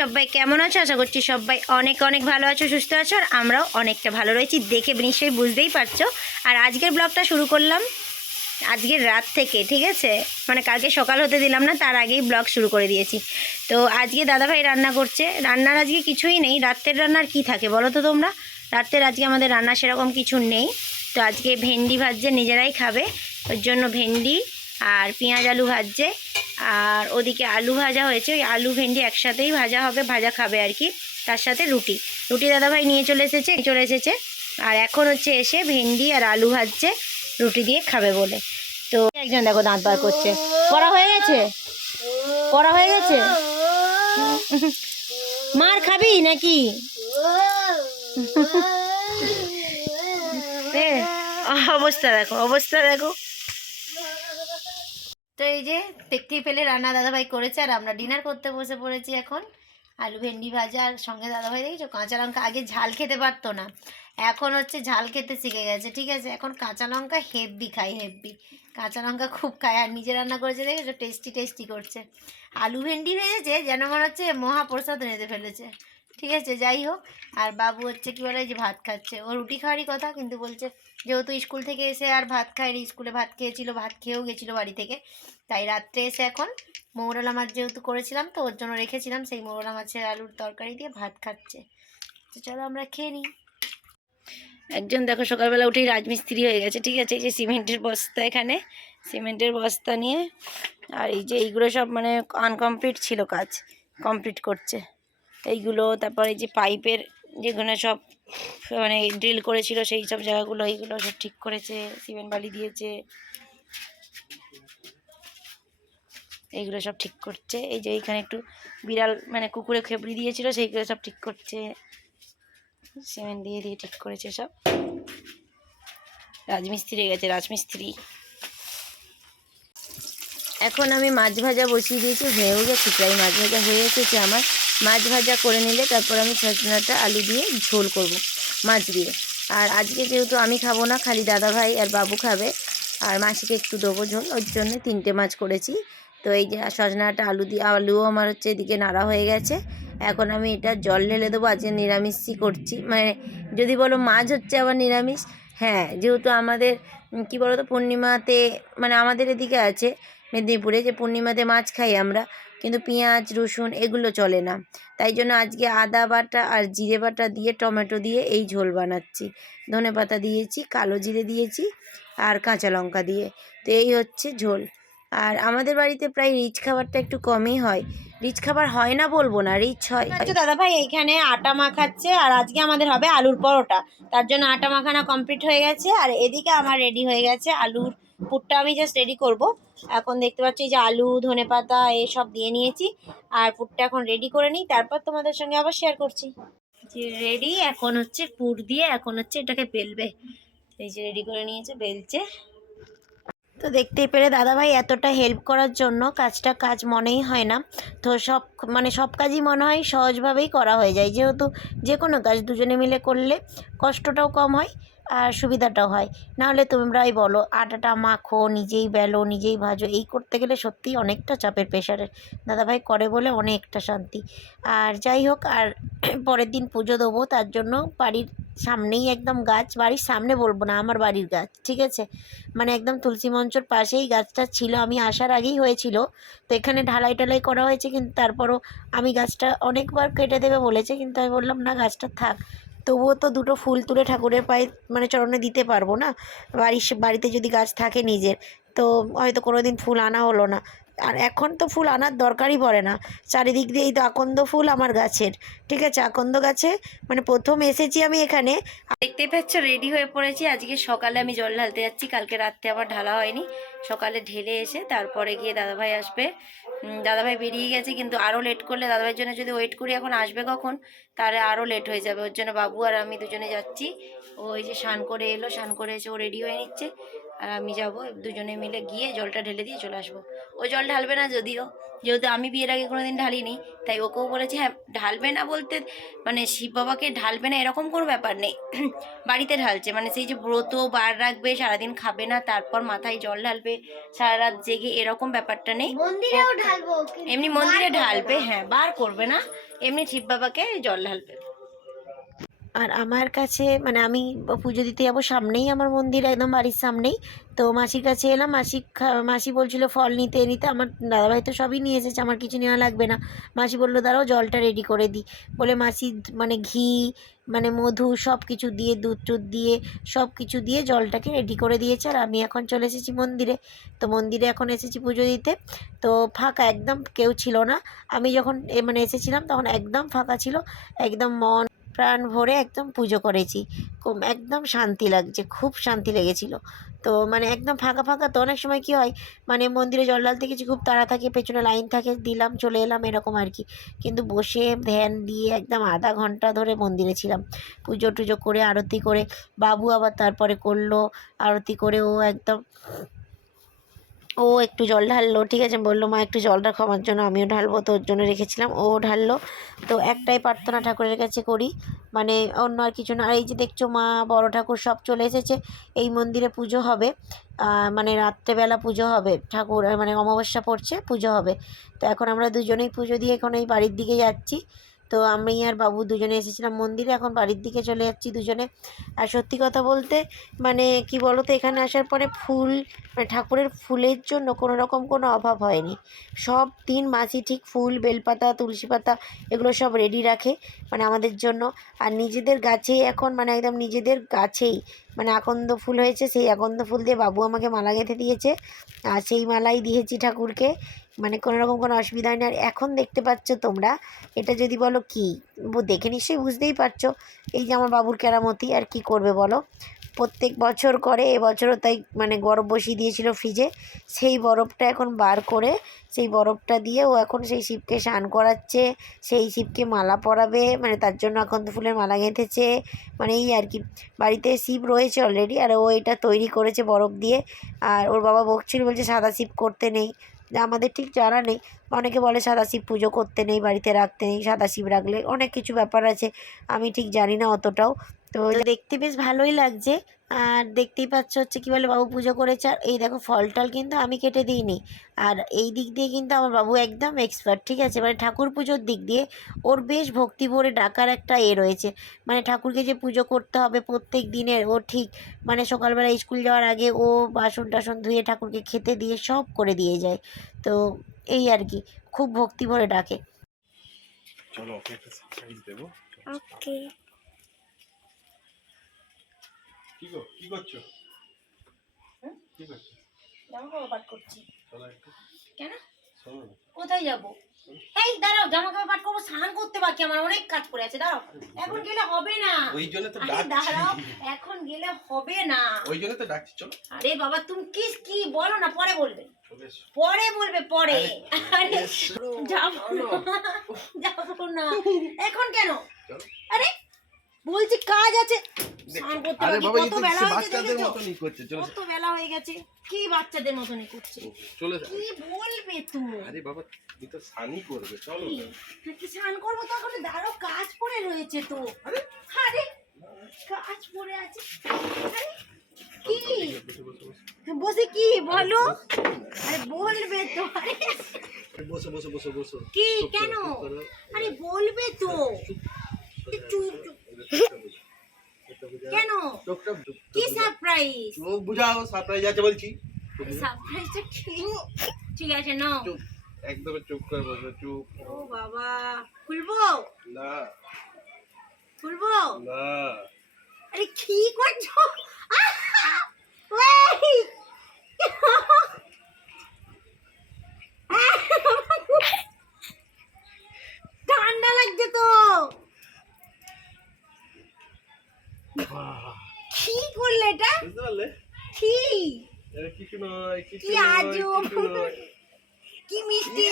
সবাই কেমন আছো? আশা করছি সবাই অনেক অনেক ভালো আছো, সুস্থ আছো, আর আমরাও অনেকটা ভালো রয়েছি। দেখে নিশ্চয়ই বুঝতেই পারছ। আর আজকের ব্লগটা শুরু করলাম আজকের রাত থেকে, ঠিক আছে? মানে কালকে সকাল হতে দিলাম না, তার আগেই ব্লগ শুরু করে দিয়েছি। তো আজকে দাদাভাই রান্না করছে। রান্নার আজকে কিছুই নেই। রাত্রের রান্নার কি থাকে বলো তো তোমরা? রাত্রের আজকে আমাদের রান্না সেরকম কিছু নেই। তো আজকে ভেন্ডি ভাজছে, নিজেরাই খাবে। ওর জন্য ভেন্ডি আর পেঁয়াজ, আলু ভাজছে। আর ওদিকে আলু ভাজা হয়েছে ওই আলু ভেন্ডি একসাথেই ভাজা হবে ভাজা খাবে আর কি। তার সাথে রুটি। রুটি দাদাভাই নিয়ে চলে এসেছে চলে এসেছে। আর এখন হচ্ছে এসে ভেন্ডি আর আলু ভাজছে রুটি দিয়ে খাবে বলে। তো একজন দেখো দাঁত বার করছে। পড়া হয়ে গেছে? পড়া হয়ে গেছে? মার খাবি নাকি? অবস্থা দেখো অবস্থা দেখো। তো এই যে দেখতেই পেলে রান্না দাদাভাই করেছে, আর আমরা ডিনার করতে বসে পড়েছি এখন। আলু ভেন্ডি ভাজা, আর সঙ্গে দাদাভাই দেখেছ? কাঁচা লঙ্কা আগে ঝাল খেতে পারতো না। এখন হচ্ছে ঝাল খেতে শিখে গেছে, ঠিক আছে? এখন কাঁচা লঙ্কা হেভি খায় হেভি কাঁচা লঙ্কা খুব খায় আর নিজে রান্না করেছে দেখেছ? টেস্টি টেস্টি করছে। আলু ভেন্ডি ভেজেছে, যেন মনে হচ্ছে মহাপ্রসাদ রেঁধে ফেলেছে। ঠিক আছে, যাই হোক। আর বাবু হচ্ছে কি বলে যে ভাত খাচ্ছে। ও রুটি খাওয়ারই কথা, কিন্তু বলছে যেহেতু স্কুল থেকে এসে আর ভাত খায়নি, স্কুলে ভাত খেয়েছিল, ভাত খেয়েও গেছিল বাড়ি থেকে। তাই রাত্রে এসে এখন মৌরলা মাছ যেহেতু করেছিলাম, তো ওর জন্য রেখেছিলাম, সেই মৌরলা মাছের আলুর তরকারি দিয়ে ভাত খাচ্ছে। তো চলো আমরা খেয়ে নিই। একজন দেখো, সকালবেলা উঠেই রাজমিস্ত্রি হয়ে গেছে, ঠিক আছে? এই যে সিমেন্টের বস্তা এখানে। সিমেন্টের বস্তা নিয়ে, আর এই যে এইগুলো সব মানে আনকমপ্লিট ছিল কাজ কমপ্লিট করছে। এইগুলো, তারপরে যে পাইপের যেগুলো সব মানে ড্রিল করেছিল সেই সব জায়গাগুলো, এইগুলো সব ঠিক করেছে, সিমেন্ট বালি দিয়েছে। এইগুলো সব ঠিক করছে। এই যে এইখানে একটু বিড়াল মানে কুকুরে খেপড়ি দিয়েছিল, সেইগুলো সব ঠিক করছে। সিমেন্ট দিয়ে দিয়ে ঠিক করেছে সব। রাজমিস্ত্রি গেছে, রাজমিস্ত্রি। এখন আমি মাছ ভাজা বসিয়ে দিয়েছি, হয়েও গেছে, প্রায় মাছ ভাজা হয়ে এসেছে আমার। মাছ ভাজা করে নিলে তারপর আমি সজনাটা আলু দিয়ে ঝোল করব মাছ দিয়ে। আর আজকে যেহেতু আমি খাব না, খালি দাদা ভাই আর বাবু খাবে, আর মাসিকে একটু দেবো ঝোল, ওর জন্য তিনটে মাছ করেছি। তো এই যে সজনাটা আলু দিয়ে, আলুও আমার হচ্ছে এদিকে নাড়া হয়ে গেছে। এখন আমি এটা জল ঢেলে দেবো, আজকে নিরামিষই করছি। মানে যদি বলো মাছ হচ্ছে আবার নিরামিষ? হ্যাঁ যেহেতু আমাদের কি তো পূর্ণিমাতে মানে আমাদের এদিকে আছে মেদিনীপুরে যে পূর্ণিমাতে মাছ খাই আমরা কিন্তু পেঁয়াজ, রসুন এগুলো চলে না। তাই জন্য আজকে আদা বাটা আর জিরে বাটা দিয়ে, টমেটো দিয়ে এই ঝোল বানাচ্ছি। ধনে পাতা দিয়েছি, কালো জিরে দিয়েছি আর কাঁচা লঙ্কা দিয়ে। তো এই হচ্ছে ঝোল। আর আমাদের বাড়িতে প্রায় রিচ খাবারটা একটু কমই হয়। রিচ খাবার হয় না বলব না, রিচ হয়। আচ্ছা দাদা ভাই এইখানে আটা মাখাচ্ছে আর আজকে আমাদের হবে আলুর পরোটা। তার জন্য আটা মাখানো কমপ্লিট হয়ে গেছে আর এদিকে আমার রেডি হয়ে গেছে আলুর পুরটা আমি জাস্ট রেডি করব। এখন দেখতে পাচ্ছি যে আলু, ধনে পাতা এসব দিয়ে নিয়েছি। আর পুরটা এখন রেডি করে নিই, তারপর তোমাদের সঙ্গে আবার শেয়ার করছি। যে রেডি এখন হচ্ছে পুর দিয়ে এখন হচ্ছে এটাকে বেলবে। এই যে রেডি করে নিয়েছে, বেলছে। তো দেখতেই পেরে দাদাভাই এতটা হেল্প করার জন্য কাজটা কাজ মনেই হয় না। তো সব মানে সব কাজই মনে হয় সহজভাবেই করা হয়ে যায়। যেহেতু যে কোনো কাজ দুজনে মিলে করলে কষ্টটাও কম হয়। আর সুবিধাটাও হয়। নাহলে তোমরাই বলো, আটাটা মাখো, নিজেই বেলো, নিজেই ভাজো, এই করতে গেলে সত্যিই অনেকটা চাপের প্রেশারের দাদাভাই করে বলে অনেকটা শান্তি। আর যাই হোক, আর পরের দিন পুজো দেবো, তার জন্য বাড়ির সামনেই একদম গাছ, বাড়ির সামনে বলব না, আমার বাড়ির গাছ, ঠিক আছে? মানে একদম তুলসী মঞ্চর পাশেই গাছটা ছিল, আমি আসার আগেই হয়েছিল। তো এখানে ঢালাই টালাই করা হয়েছে, কিন্তু তারপরও আমি গাছটা অনেকবার কেটে দেবে বলেছে, কিন্তু আমি বললাম, না, গাছটা থাক। তবুও তো দুটো ফুল তুলে ঠাকুরের পায়ে মানে চরণে দিতে পারব না। বাড়ির বাড়িতে যদি গাছ থাকে নিজের, তো হয়তো কোনো দিন ফুল আনা হলো না। আর এখন তো ফুল আনার দরকারই পড়ে না। চারিদিক দিয়ে এই তো আকন্দ ফুল আমার গাছের, ঠিক আছে? আকন্দ গাছে মানে প্রথম এসেছি আমি এখানে। দেখতে পাচ্ছ রেডি হয়ে পড়েছি। আজকে সকালে আমি জল ঢালতে যাচ্ছি, কালকে রাত্রে আবার ঢালা হয়নি। সকালে ঢেলে এসে তারপরে গিয়ে দাদাভাই আসবে। দাদাভাই বেরিয়ে গেছে, কিন্তু আরও লেট করলে দাদাভাইয়ের জন্য যদি ওয়েট করি এখন আসবে কখন, তাহলে আরও লেট হয়ে যাবে। ওর জন্য বাবু আর আমি দুজনে যাচ্ছি। ও এই যে স্নান করে এলো, স্নান করে এসে ও রেডি হয়ে নিচ্ছে। আর আমি যাব, দুজনে মিলে গিয়ে জলটা ঢেলে দিয়ে চলে আসব। ও জল ঢালবে না যদিও। যেহেতু আমি বিয়ের আগে কোনোদিন ঢালিনি তাই ওকেও বলেছে হ্যাঁ ঢালবে না বলতে মানে শিব বাবাকে ঢালবে না এরকম কোনো ব্যাপার নেই। বাড়িতে ঢালছে মানে সেই যে ব্রত বার রাখবে সারাদিন খাবে না তারপর মাথায় জল ঢালবে সারা রাত জেগে এরকম ব্যাপারটা নেই। মন্দিরেও ঢালবো এমনি মন্দিরে ঢালবে হ্যাঁ বার করবে না এমনি শিব বাবাকে জল ঢালবে। আর আমার কাছে মানে আমি পুজো দিতে যাব সামনেই আমার মন্দির, একদম বাড়ির সামনেই। তো মাসির কাছে এলাম, মাসি মাসি বলছিল ফল নিতে নিতে আমার দাদাভাই তো সবই নিয়ে এসেছে, আমার কিছু নেওয়া লাগবে না। মাসি বলল, দাঁড়াও, জলটা রেডি করে দিই বলে মাসি মানে ঘি মানে মধু সব কিছু দিয়ে, দুধ টুধ দিয়ে সব কিছু দিয়ে জলটাকে রেডি করে দিয়েছে। আর আমি এখন চলে এসেছি মন্দিরে। তো মন্দিরে এখন এসেছি পুজো দিতে। তো ফাঁকা একদম কেউ ছিল না। আমি যখন মানে এসেছিলাম, তখন একদম ফাঁকা ছিল। একদম মন প্রাণ ভরে একদম পুজো করেছি। একদম শান্তি লাগছে, খুব শান্তি লেগেছিল। তো মানে একদম ফাঁকা ফাঁকা তো অনেক সময় কি হয় মানে মন্দিরে জল ঢালতে গেছি খুব তাড়া থাকে, পেছনে লাইন থাকে, দিলাম, চলে এলাম এরকম আর কি। কিন্তু বসে ধ্যান দিয়ে একদম আধা ঘণ্টা ধরে মন্দিরে ছিলাম। পুজো টুজো করে, আরতি করে, বাবু আবার তারপরে করল, আরতি করে ও একদম ও একটু জল ঢাললো, ঠিক আছে? বলল, মা, একটু জল রাখো আমার জন্য, আমিও ঢালবো তো ওর জন্য রেখেছিলাম। ও ঢাললো। তো একটাই প্রার্থনা ঠাকুরের কাছে করি মানে অন্য আর কিছু না। আর এই যে দেখছ, মা, বড় ঠাকুর সব চলে এসেছে, এই মন্দিরে পুজো হবে মানে রাত্রেবেলা পুজো হবে, ঠাকুর মানে অমাবস্যা পড়ছে, পুজো হবে। তো এখন আমরা দুজনেই পুজো দিয়ে এখন এই বাড়ির দিকে যাচ্ছি। তো আমি আর বাবু দুজনে এসেছিলাম মন্দিরে, এখন বাড়ির দিকে চলে যাচ্ছি দুজনে। আর সত্যি কথা বলতে মানে কি বলো তো এখানে আসার পরে ফুল মানে ঠাকুরের ফুলের জন্য কোনো রকম কোনো অভাব হয়নি। সব দিন মাসি ঠিক ফুল, বেলপাতা, তুলসী পাতা, এগুলো সব রেডি রাখে মানে আমাদের জন্য। আর নিজেদের গাছেই এখন মানে একদম নিজেদের গাছেই মানে আকন্দ ফুল হয়েছে, সেই আকন্দ ফুল দিয়ে বাবু আমাকে মালা গেঁথে দিয়েছে। আর সেই মালাই দিয়েছি ঠাকুরকে। মানে রকম কোনো অসুবিধা হয় না আর এখন দেখতে পাচ্ছ তোমরা, এটা যদি বলো কি? দেখে নিশ্চয়ই বুঝতেই পারছ এই যে আমার বাবুর কেরামতি আর কি করবে বলো? প্রত্যেক বছর করে, এবছরও তাই মানে বরফ বসিয়ে দিয়েছিল ফ্রিজে সেই বরফটা এখন বার করে, সেই বরফটা দিয়ে ও এখন সেই শিবকে স্নান করাচ্ছে, সেই শিবকে মালা পরাবে মানে তার জন্য আকন্দ ফুলের মালা গেঁথেছে মানে এই আর কি। বাড়িতে শিব রয়েছে অলরেডি আর ও এটা তৈরি করেছে বরফ দিয়ে। আর ওর বাবা বকছিল, বলছে সাদা শিব করতে নেই। আমাদের ঠিক জানা নেই। অনেকে বলে সাদা শিব পুজো করতে নেই, বাড়িতে রাখতে নেই সাদা শিব রাখলে অনেক কিছু ব্যাপার আছে। আমি ঠিক জানি না অতটাও। তো দেখতে বেশ ভালোই লাগছে। আর দেখতেই পাচ্ছ হচ্ছে কী বলে বাবু পুজো করেছে। আর এই দেখো ফল টল কিন্তু আমি কেটে দিইনি। আর এই দিক দিয়ে কিন্তু আমার বাবু একদম এক্সপার্ট ঠিক আছে? মানে ঠাকুর পুজোর দিক দিয়ে ওর বেশ ভক্তি ভরে ডাকার একটা এ রয়েছে। মানে ঠাকুরকে যে পুজো করতে হবে প্রত্যেক দিনের ও ঠিক মানে সকালবেলা স্কুল যাওয়ার আগে ও বাসন টাসন ধুয়ে ঠাকুরকে খেতে দিয়ে সব করে দিয়ে যায়। তো এই আর কি খুব ভক্তি ভরে ডাকে। চলো ওকে একটা সারপ্রাইজ দেবো। ওকে কি গো কি করছ? কি করছ? জামা কাপড় পাট করছি। চলো একটু। কেন? শোনো কোথায় যাব? এই দাঁড়াও জামা কাপড় পাট করব স্নান করতে বাকি আমার অনেক কাজ পড়ে আছে দাঁড়াও। এখন গেলে হবে না। ওই জন্য তো আরে দাঁড়াও এখন গেলে হবে না। ওই জন্য তো ডাকছি চলো। আরে বাবা তুমি কি কি বলো না পরে বলবে। পরে বলবে পরে। আরে যাব না। এখন কেন? আরে বলছি কাজ আছে। স্নান করতে আরে বাকি বাবা এই কত তো বেলা মতনই করছে চলো। কত বেলা হয়ে গেছে। কি বাচ্চাদের মতনই করছে? চলে যাও কি বলবে তুমি? আরে বাবা তুমি তো সানি করবে চলো। কি? কি স্নান করব? তো এখন কাজ পড়ে রয়েছে তো। আরে। কাজ পড়ে আছে। আরে কি? বসে বসে কি? বলো। আরে বলবে তো। আরে বসে বসে বসে বসে। কি কেন? আরে বলবে তো। চুপ চুপ। কেন? চোখটা কি সারপ্রাইজ চোখ বুঝাও সারপ্রাইজ আছে বলছি। সারপ্রাইজটা কি? ঠিক আছে নাও। চুপ একদম চুপ করে বসবে চুপ। ও বাবা খুলবো? না। খুলবো? না। আরে কি করছ? আহা! ওই! ঠান্ডা লাগছে তো। কি করলে এটা? বুঝতে পারলে? কি? কিছু নয় কিছু কি আজব। কি মিষ্টি।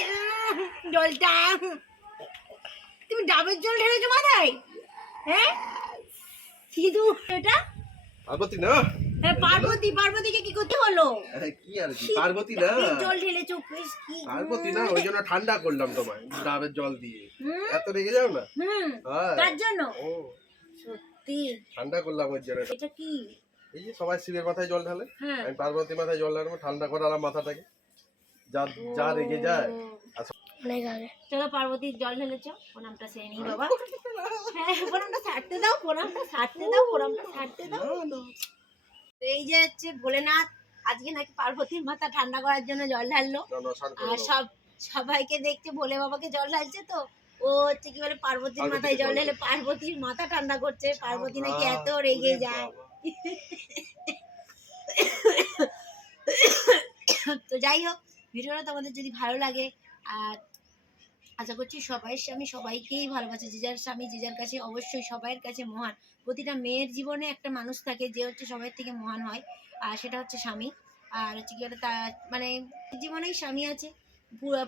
জলটা। তুমি ডাবের জল ঢেলেছো মাথায়? হ্যাঁ? সিধু এটা? আগতি না? হ্যাঁ পার্বতী পার্বতীকে কি করতে হলো? কি আর কি? পার্বতী না? জল ঢেলে চোখ কি পার্বতী না ওই জন্য ঠান্ডা করলাম তোমায় ডাবের জল দিয়ে। এত রেগে যাও না? হুম। তার জন্য? ও। ঠান্ডা করলাম জন্য। এটা কি? এই যে সবাই শিবের মাথায় জল ঢালে হ্যাঁ। আমি পার্বতী মাথায় জল ঢালবো ঠান্ডা করালাম মাথাটাকে। যা যা রেগে যায়। অনেক আগে। চলো পার্বতীর জল ঢেলেছ প্রণামটা সেরে নিই বাবা। হ্যাঁ প্রণামটা ছাড়তে দাও প্রণামটা ছাড়তে দাও প্রণামটা ছাড়তে দাও। এই যে হচ্ছে ভোলেনাথ আজকে নাকি পার্বতীর মাথা ঠান্ডা করার জন্য জল ঢাললো। আর সব সবাইকে দেখছে ভোলে বাবাকে জল ঢালছে তো। ও হচ্ছে কি বলে পার্বতীর মাথায় জল ঢেলে পার্বতীর মাথা ঠান্ডা করছে পার্বতী নাকি এত রেগে যায়। তো যাই হোক ভিডিওটা তোমাদের যদি ভালো লাগে আর আশা করছি সবাই স্বামী সবাইকেই ভালোবাসে। যে যার স্বামী যে যার কাছে অবশ্যই সবাইয়ের কাছে মহান। প্রতিটা মেয়ের জীবনে একটা মানুষ থাকে যে হচ্ছে সবার থেকে মহান হয় আর সেটা হচ্ছে স্বামী। আর হচ্ছে কি বলে তা মানে জীবনেই স্বামী আছে।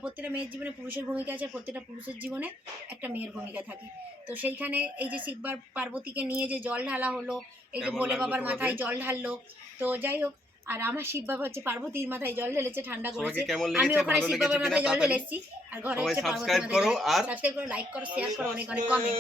প্রত্যেকটা মেয়ের জীবনে পুরুষের ভূমিকা আছে প্রত্যেকটা পুরুষের জীবনে একটা মেয়ের ভূমিকা থাকে। তো সেইখানে এই যে শিববার পার্বতীকে নিয়ে যে জল ঢালা হলো এই যে ভোলে বাবার মাথায় জল ঢাললো তো যাই হোক আর আমার শিব বাবা হচ্ছে পার্বতীর মাথায় জল ঢেলেছে ঠান্ডা করেছে। আমি ওখানে শিব বাবার মাথায় জল ঢেলে তাড়াতাড়ি? এসেছি আর ঘরে হচ্ছে মাথায় আর সাবস্ক্রাইব করো লাইক করো শেয়ার করো অনেক অনেক কমেন্ট